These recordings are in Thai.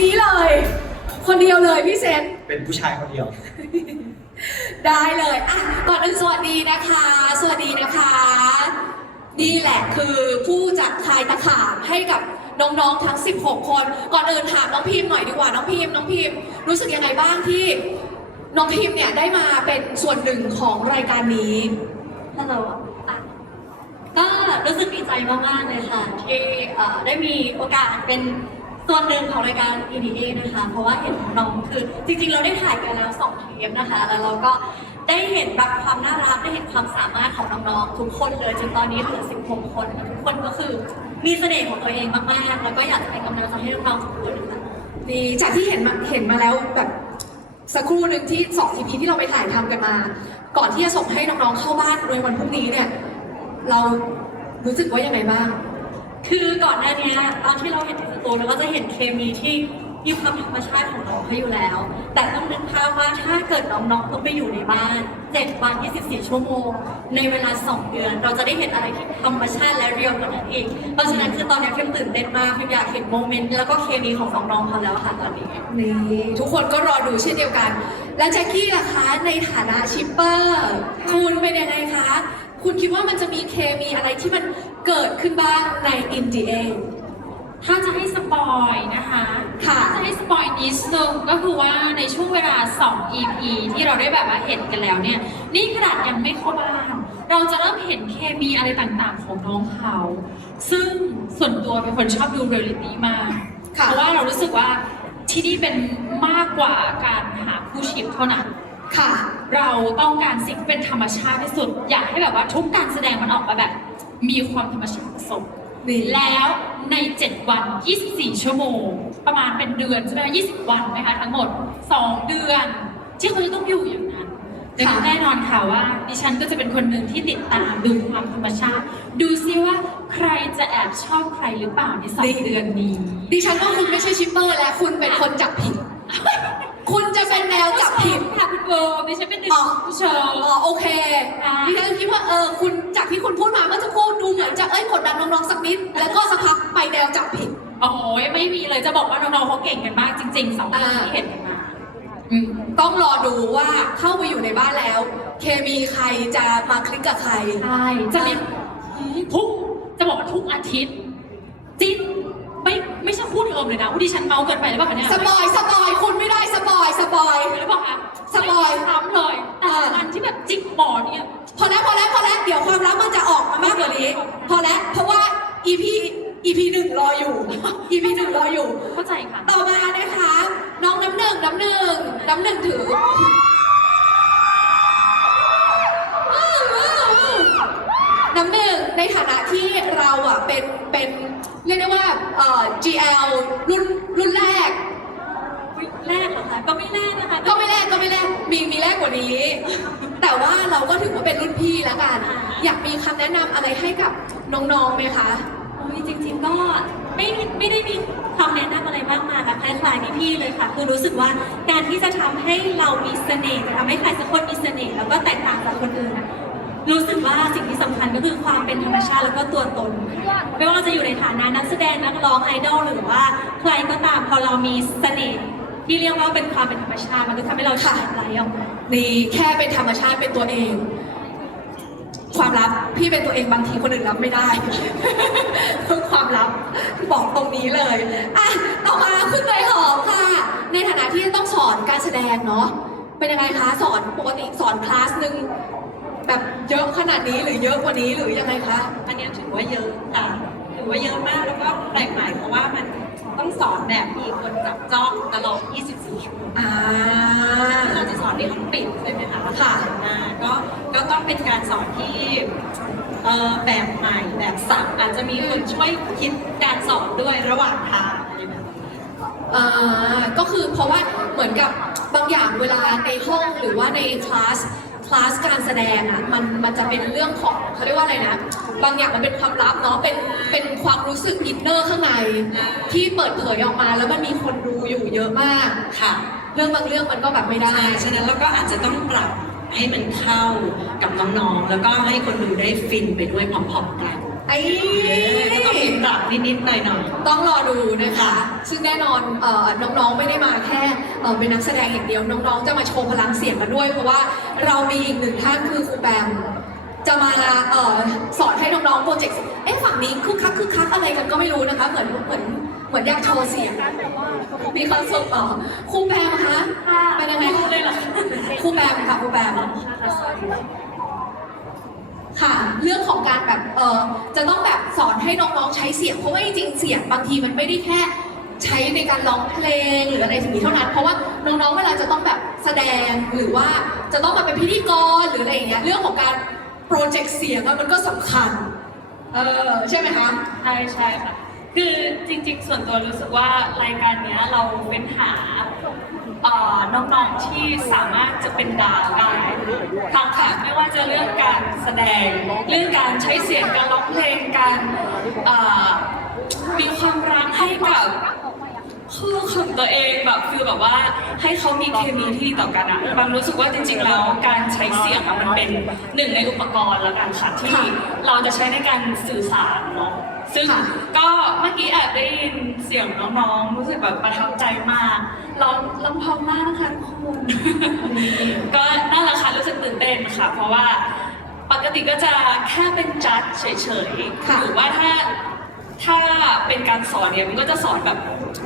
นี้เลย คนเดียวเลยพี่เซนเป็นผู้ชายคนเดียว ได้เลยอะก่อนอื่นสวัสดีนะคะ สวัสดีนะคะ นี่แหละคือผู้จัดทายตะขาบให้กับน้องๆทั้ง 16 คน ก่อนอื่นถามน้องพิมพ์หน่อยดีกว่าน้องพิมพ์น้องพิมพ์รู้สึกยังไงบ้างที่น้องพิมพ์เนี่ยได้มาเป็นส่วนหนึ่งของรายการนี้ฮัลโหลอะก็รู้สึกดีใจมากๆเลยค่ะ ที่เอ่อได้มีโอกาสเป็น ส่วนหนึ่งของรายการ EDA นะคะ เพราะว่าเห็นน้องๆคือ จริงๆ เราได้ถ่ายกันแล้วสองเทปนะคะ แล้วเราก็ได้เห็นแบบความน่ารักได้เห็นความสามารถของน้องๆทุกคนเลยจนตอนนี้เหลือ 16 คนทุกคนก็คือมีเสน่ห์ของตัวเองมากๆ แล้วก็อยากจะเป็นกำลังใจให้น้องๆทุกคนค่ะนี่จากที่เห็นมาเห็นมาแล้วแบบสักครู่หนึ่งที่สอง EP ที่เราไปถ่ายทำกันมา ก่อนที่จะส่งให้น้องๆเข้าบ้านในวันพรุ่งนี้เนี่ย เรารู้สึกว่ายังไงบ้าง คือก่อนหน้านี้ตอนที่เราเห็นในสตูเราก็จะเห็นเคมีที่มีความธรรมชาติของน้องเขาอยู่แล้ว แต่ต้องนึกภาพว่าถ้าเกิดน้องๆต้องไปอยู่ในบ้าน7วัน 24 ชั่วโมง ในเวลา 2 เดือน เราจะได้เห็นอะไรที่ธรรมชาติและเรียลกว่านั้นอีก เพราะฉะนั้นคือตอนนี้ฟิล์มตื่นเต้นมากฟิล์มอยากเห็นโมเมนต์แล้วก็เคมีของสองน้องเขาแล้วค่ะตอนนี้ นี่ทุกคนก็รอดูเช่นเดียวกัน แล้วแจ็คกี้ล่ะคะในฐานะชิปเปอร์ คุณเป็นยังไงคะ คุณคิดว่ามันจะมีเคมีอะไรที่มัน เกิดขึ้นบ้างในอินเดีย ถ้าจะให้สปอยนะคะค่ะ ถ้าจะให้สปอยนิดนึงก็คือว่าในช่วงเวลา 2 EP ที่เราได้แบบว่าเห็นกันแล้วเนี่ย นี่ขนาดยังไม่เข้าบ้าน เราจะเริ่มเห็นเคมีอะไรต่างๆของน้องเขา ซึ่งส่วนตัวเป็นคนชอบดูเรียลลิตี้มากค่ะเพราะว่าเรารู้สึกว่าที่นี่เป็นมากกว่าการหาคู่ชิปเท่านั้น ค่ะ เราต้องการสิ่งที่เป็นธรรมชาติที่สุด อยากให้แบบว่าทุกการแสดงมันออกมาแบบ มีความธรรมชาติผสมนี่แล้วใน 7 วัน 24 ชั่วโมง ประมาณเป็นเดือนใช่ไหม20 วันไหมคะทั้งหมด 2 เดือน ที่เขาจะต้องอยู่อย่างนั้นดังนั้นแน่นอนค่ะว่า ดิฉันก็จะเป็นคนหนึ่งที่ติดตามดูความธรรมชาติ ดูซิว่าใครจะแอบชอบใครหรือเปล่าในสองเดือนนี้ ดิฉันว่าคุณไม่ใช่ชิปเปอร์แล้วคุณเป็นคนจับผิด คุณจะเป็นแนวจับผิด ค่ะคุณโบดิฉันเป็นหนึ่งอ๋อ ผู้ชม อ๋อโอเคค่ะดิฉันคิดว่าเออคุณจากที่คุณพูดมาเมื่อสักครู่ดูเหมือนจะเอ้ยกดดันน้องๆสักนิด แล้วก็สักพักไปแนวจับผิด โอ้ยไม่มีเลยจะบอกว่าน้องๆเขาเก่งกันมากจริงๆสองคนที่เห็นกันมา อืมต้องรอดูว่าเข้าไปอยู่ในบ้านแล้ว เคมีใครจะมาคลิกกับใคร ใช่จะมีทุกจะบอกว่าทุกอาทิตย์จิ้นไม่ไม่ใช่คู่เดิมเลยนะอุ้ยดิฉันเมาเกินไปหรือเปล่าคะเนี่ย สปอยสปอยคุณไม่ได้ส ปอยสปอยหรือเปล่าคะสปอยไม่ซ้ำเลยแต่ละวันที่แบบจิกหมอนเนี่ย พอแล้วพอแล้วพอแล้วเดี๋ยวความลับมันจะออกมามากกว่านี้ พอแล้วเพราะว่า EP EP หนึ่งรออยู่ EP หนึ่งรออยู่ เข้าใจค่ะ ต่อมานะคะ น้องน้ำหนึ่งน้ำหนึ่งน้ำหนึ่งถือน้ำหนึ่งในฐานะที่เราอะเป็นเป็นเรียกได้ว่าเอ่อ GL รุ่นรุ่นแรกแร กเหรอคะก็ไม่แรกนะคะ ก็ไม่แรกก็ไม่แรกมีมีแรกกว่านี้ แต่ว่าเราก็ถือว่าเป็นรุ่นพี่แล้วกัน อยากมีคำแนะนำอะไรให้กับน้องๆไหมคะโอ้ยจริงๆก็ไม่ไม่ได้มีคำแนะนำอะไรมากมายค่ะคล้ายๆพี่ๆเลยค่ะ คือรู้สึกว่าการที่จะทำให้เรามีเสน่ห์จะทำให้ใครสักคนมีเสน่ห์แล้วก็แตกต่างจากคนอื่นนะรู้สึกว่าสิ่งที่สำคัญก็คือความเป็นธรรมชาติแล้วก็ตัวตนค่ะไม่ว่าจะอยู่ในฐานะนักแสดงนักร้องไอดอลหรือว่า ใครก็ตามพอเรามีเสน่ห์ ที่เรียกว่าเป็นความเป็นธรรมชาติ มันก็ทำให้เราฉายไหลออกมานี่แค่เป็นธรรมชาติเป็นตัวเอง ความลับพี่เป็นตัวเองบางทีคนอื่นรับไม่ได้ ความลับบอกตรงนี้เลยอะต่อมาขึ้นเลยหอมค่ะ ในฐานะที่ต้องสอนการแสดงเนาะเป็นยังไงคะสอนปกติสอนคลาสหนึ่งแบบเยอะขนาดนี้หรือเยอะกว่านี้หรือยังไงคะ อันเนี้ยถือว่าเยอะค่ะ ถือว่าเยอะมากแล้วก็แปลกใหม่เพราะว่ามัน ต้องสอนแบบมีคนจับจ้องตลอด 24 ชั่วโมงอ่า เราจะสอนในห้องปิดใช่ไหมคะค่ะอ่าก็ก็ต้องเป็นการสอนที่เอ่อแบบใหม่แบบสับอาจจะมีคนช่วยคิดการสอนด้วยระหว่างทางอะไรแบบนี้ อ่าก็คือเพราะว่าเหมือนกับบางอย่างเวลาในห้องหรือว่าในคลาสคลาสการแสดงอะมันมันจะเป็นเรื่องของเขาเรียกว่าอะไรนะ บางอย่างมันเป็นความลับเนาะเป็นเป็นความ รู้สึกอินเนอร์ข้างในที่เปิดเผยออกมาแล้วมันมีคนดูอยู่เยอะมากค่ะ เรื่องบางเรื่องมันก็แบบไม่ได้ใช่ฉะนั้นเราก็อาจจะต้องปรับให้มันเข้ากับน้องๆ แล้วก็ให้คนดูได้ฟินไปด้วยพร้อมๆกันไอ้ก็ต้องมีปรับนิดๆหน่อยๆต้องรอดูนะคะ ซึ่งแน่นอนเอ่อน้องๆ ไม่ได้มาแค่เอ่อเป็นนักแสดงอย่างเดียว น้องๆ จะมาโชว์พลังเสียงกันด้วย เพราะว่าเรามีอีกหนึ่งท่านคือครูแบม จะมาเอ่อสอนให้น้องๆโปรเจกต์เอ๊ะฝั่งนี้คึกคักคึกคักอะไรกันก็ไม่รู้นะคะ เหมือนเหมือนเหมือนอยากโชว์เสียงมีความสุขอ๋อครูแบมคะเป็นยังไงคะเลยหรอครูแบมค่ะครูแบมค่ะ เรื่องของการแบบเออจะต้องแบบสอนให้น้องๆใช้เสียงเพราะว่าจริงๆเสียงบางทีมันไม่ได้แค่ใช้ในการร้องเพลงหรืออะไรถึงนี้เท่านั้น เพราะว่าน้องๆเวลาจะต้องแบบแสดงหรือว่าจะต้องมาเป็นพิธีกรหรืออะไรอย่างเงี้ยเรื่องของการ โปรเจกต์เสียงมันก็สำคัญ เออใช่ไหมคะ ใช่ใช่ค่ะ คือจริงๆ ส่วนตัวรู้สึกว่ารายการเนี้ยเราเป็นหาเอ่อน้องๆที่สามารถจะเป็นดาวได้ทางค่ะไม่ว่าจะเรื่องการแสดง เรื่องการใช้เสียงการร้องเพลงการเอ่อมีความรักให้กับ คู่ของตัวเองแบบคือแบบว่าให้เขามีเคมีที่ดีต่อกันอะบางรู้สึกว่าจริงๆแล้วการใช้เสียงอะมันเป็นหนึ่งในอุปกรณ์แล้วกันค่ะที่ค่ะเราจะใช้ในการสื่อสารเนาะซึ่งค่ะก็เมื่อกี้แอบได้ยินเสียงน้องๆ รู้สึกแบบประทับใจมากร้องร้องเพร้อมมากนะคะทุกคนก็น่ารักค่ะรู้สึกตื่นเต้นค่ะ เพราะว่าปกติก็จะแค่เป็นจัดเฉยค่ะๆหรือว่าถ้า ถ้าเป็นการสอนเนี่ยมันก็จะสอนแบบ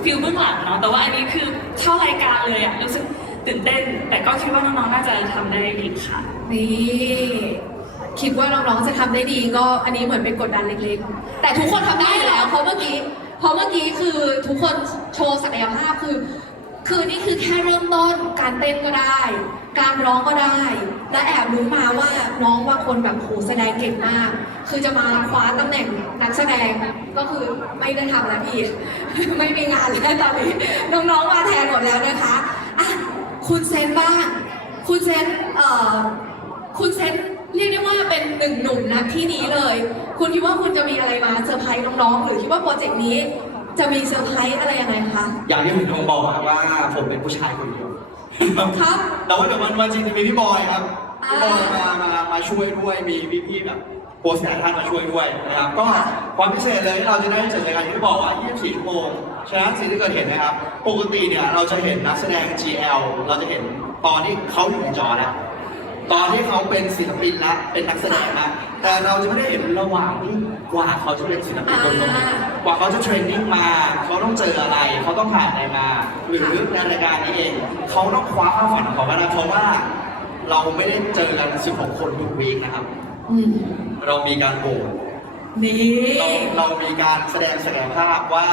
ฟิลเบื้องหลังเนาะแต่ว่าอันนี้คือเข้ารายการเลยอะรู้สึกตื่นเต้น แต่ก็คิดว่าน้องๆน่าจะทำได้ดีค่ะ นี่คิดว่าน้องๆจะทำได้ดีก็อันนี้เหมือนเป็นกดดันเล็กๆ แต่ทุกคนทำได้อยู่แล้วเพราะเมื่อกี้เพราะเมื่อกี้คือทุกคนโชว์ศักยภาพคือ คือนี่คือแค่เริ่มต้นการเต้นก็ได้ การร้องก็ได้ และแอบรู้มาว่าน้องบางคนแบบโหแสดงเก่งมาก คือจะมาคว้าตำแหน่งนักแสดงก็คือไม่ได้ทำแล้วพี่ ไม่มีงานแล้วตอนนี้น้องๆมาแทนหมดแล้วนะคะอะคุณเซนบ้าง คุณเซนเอ่อคุณเซนเรียกได้ว่าเป็นหนึ่งหนุ่มนะที่นี้เลย คุณคิดว่าคุณจะมีอะไรมาเซอร์ไพรส์น้องๆหรือคิดว่าโปรเจกต์นี้จะมีเซอร์ไพรส์อะไรยังไงคะอย่างที่ผมบอกอะว่าผมเป็นผู้ชายคนเดียว ครับ แต่ว่าเดี๋ยววันวันจริงจะมีพี่บอยครับพี่บอยอ่ามามามาช่วยด้วยมีพี่ๆแบบโพสต์หลายท่านมาช่วยด้วยนะครับ ก็ค่ะความพิเศษเลยที่เราจะได้จัดรายการที่บอกว่า 24 ชั่วโมงฉะนั้นสิ่งที่เกิดเห็นนะครับ ปกติเนี่ยเราจะเห็นนักแสดง GL เราจะเห็นตอนที่เขาอยู่ในจอแล้วตอนที่เขาเป็นศิลปินและเป็นนักแสดงนะแต่เราจะไม่ได้เห็นระหว่างที่ กว่าเขาจะเป็นศิลปินคนหนึ่งอ่ากว่าเขาจะเทรนนิ่งมา เขาต้องเจออะไร เขาต้องผ่านอะไรมา หรือในรายการนี้เอง เขาต้องคว้าความฝันของเขามาได้เพราะว่า เราไม่ได้เจอกัน 16 คนทุกวีคนะครับ อืมเรามีการโหวตนี่เราเรามีการแสดงศักยภาพว่า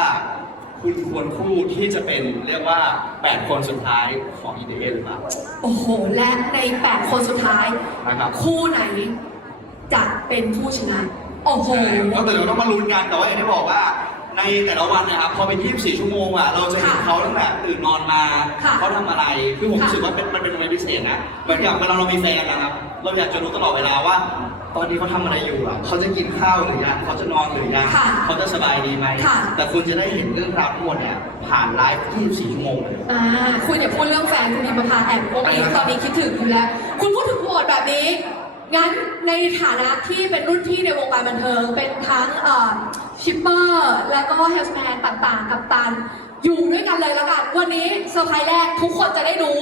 คุณควรคู่ที่จะเป็นเรียกว่า 8 คนสุดท้ายของ EDA หรือเปล่าโอ้โห และใน 8 คนสุดท้าย นะครับ คู่ไหนจะเป็นผู้ชนะ โอ้โห ก็เดี๋ยวเราต้องมาลุ้นกันแต่ว่าอย่างที่บอกว่า ในแต่ละวันนะครับ พอเป็น 24 ชั่วโมงอะเราจะเห็นค่ะเขาตั้งแต่ตื่นนอนมาค่ะเขาทำอะไรคือผมค่ะรู้สึกว่าเป็นมันเป็นโมเมนต์พิเศษนะเหมือนอย่างเวลาเรามีแฟนนะครับ เราอยากจะรู้ตลอดเวลาว่า ตอนนี้เขาทำอะไรอยู่อะเขาจะกินข้าวหรือยังเขาจะนอนหรือยังค่ะเขาจะสบายดีไหมค่ะ แต่คุณจะได้เห็นเรื่องราวทั้งหมดเนี่ยผ่านไลฟ์ 24 ชั่วโมงเลย อ่าคุณอย่าพูดเรื่องแฟนคุณมีประพาแอบโอ้ยตอนนี้คิดถึงอยู่แล้ว คุณพูดถึงโหวตแบบนี้ งั้นในฐานะที่เป็นรุ่นพี่ในวงการบันเทิง เป็นทั้งชิปเปอร์แล้วก็เฮลส์แมนต่างๆ กับตัน อยู่ด้วยกันเลยแล้วกัน วันนี้เซอร์ไพรส์แรกทุกคนจะได้รู้